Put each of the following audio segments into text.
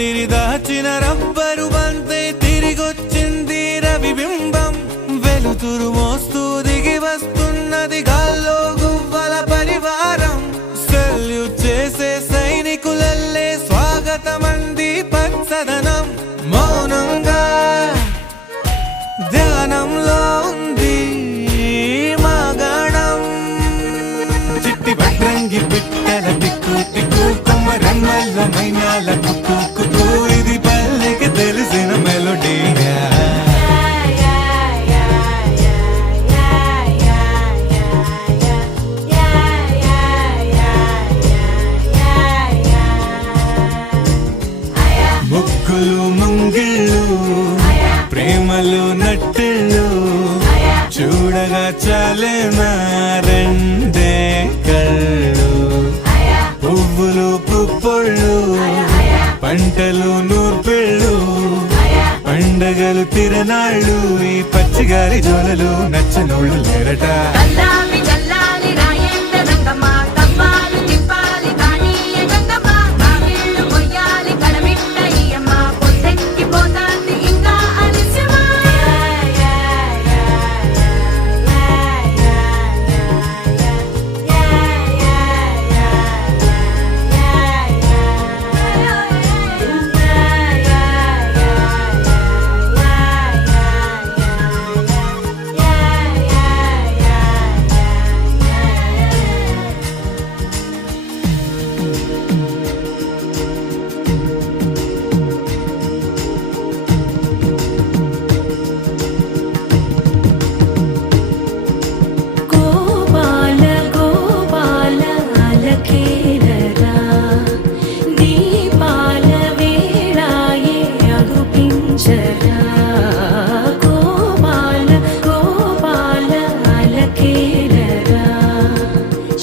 రాత్రి దాచిన రబ్బరు బంతే తిరిగొచ్చింది రవిబింబం. వెలుతురు మోస్తూ దిగి వస్తున్నది గాల్లో గువ్వల పరివారం. సెల్యూట్ చేసే సైనికులల్లే స్వాగతమంది పచ్చదనం. మౌనంగా ధ్యానంలో ఉంది మాగణం. చిట్టి భద్రంగి పిట్టల టిక్కు టిక్కు కొమ్మరెమ్మల మైనాల కుక్కు కుక్కు. ఇది పల్లెకి తెలిసిన మెలోడీగా. ముగ్గులు ముంగిళ్ళు ప్రేమలు నట్టిళ్ళు చూడగా చాలేనా రెండే కళ్ళు. పువ్వులు పుప్పొళ్ళు పంటలు నూర్పిళ్ళు పండగలు తిరనాళ్ళు. ఈ పచ్చిగారి జోలలు నచ్చనోళ్ళు లేరట.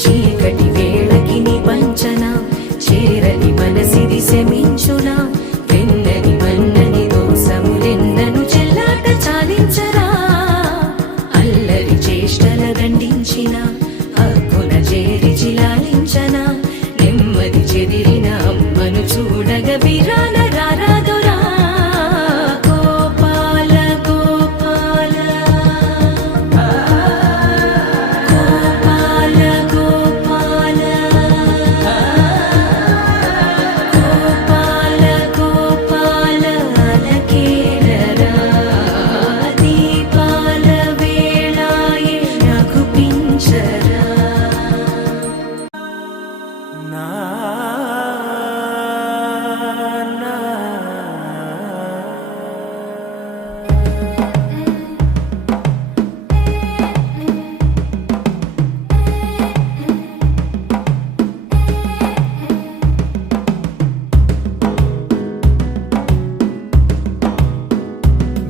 చీకటి వేళకి నిబంచన చేరని మనసిది శమించునా. వెన్నని మన్నని దోసములెన్నను చెల్లాట చాలించరా. అల్లరి చేష్టల దండించిన హక్కున చేరి చిలాలించనా. నెమ్మది చెదిరిన అమ్మను చూడగ విరాన రారాదురా.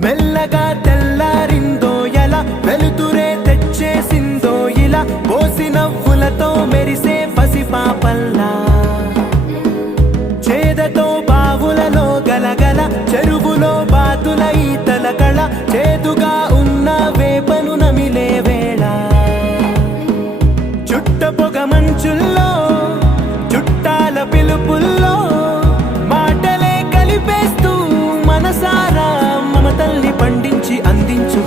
మెల్లగా తెల్లారిందో ఎలా వెలుతురే తెచ్చేసిందో ఇలా. పోసి నవ్వులతో మెరిసే పసిపాపల్లా చేదతో బావులలో గలగల చెరువులో బాతుల ఈతల కళ. చేదుగా ఉన్న వేపను నమిలే వేళ చుట్ట పొగ మంచుల్లో చుట్టాల పిలుపుల్లో మాటలే కలిపేస్తూ మనసారా మమతల్ని పండించి అందించు